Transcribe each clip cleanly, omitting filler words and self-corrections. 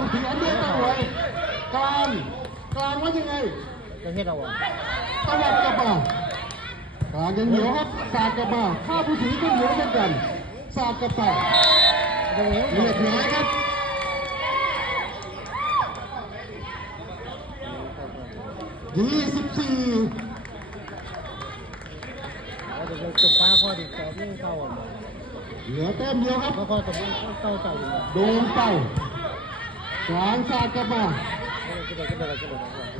ผู้สีอันเดียวกันเลยกลางว่ายังไงตะวัดกลับมากลางยังเหนียวครับสาดกลับมาข้าผู้สีก็เหนียวเหมือนกันสาดกลับไปเรียบร้อยครับ24เหลือแต้มเดียวครับโดนเป่ากลางสาดกลับมา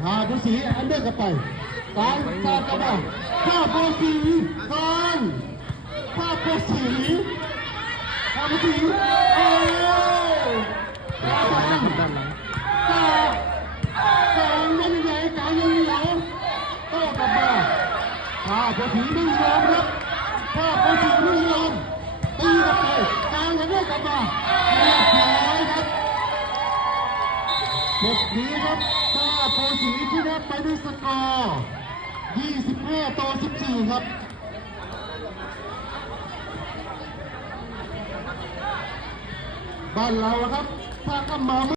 หาผู้สีอันเดอร์กลับไปกลางสาดกลับมาข้าผู้สีกลางข้าผู้สีโอ้กลางกลางยังไงกลางยังเหนียวโต้กลับมาข้าผู้สีไม่ยอมครับข้าผู้สีไม่ยอมตีกลับไปกลางยังได้กลับมาเรียบร้อยครับเด็กนี้ครับข้าผู้สีชนะไปด้วยสกอร์25-14ครับบ้านเราครับถ้าก็มา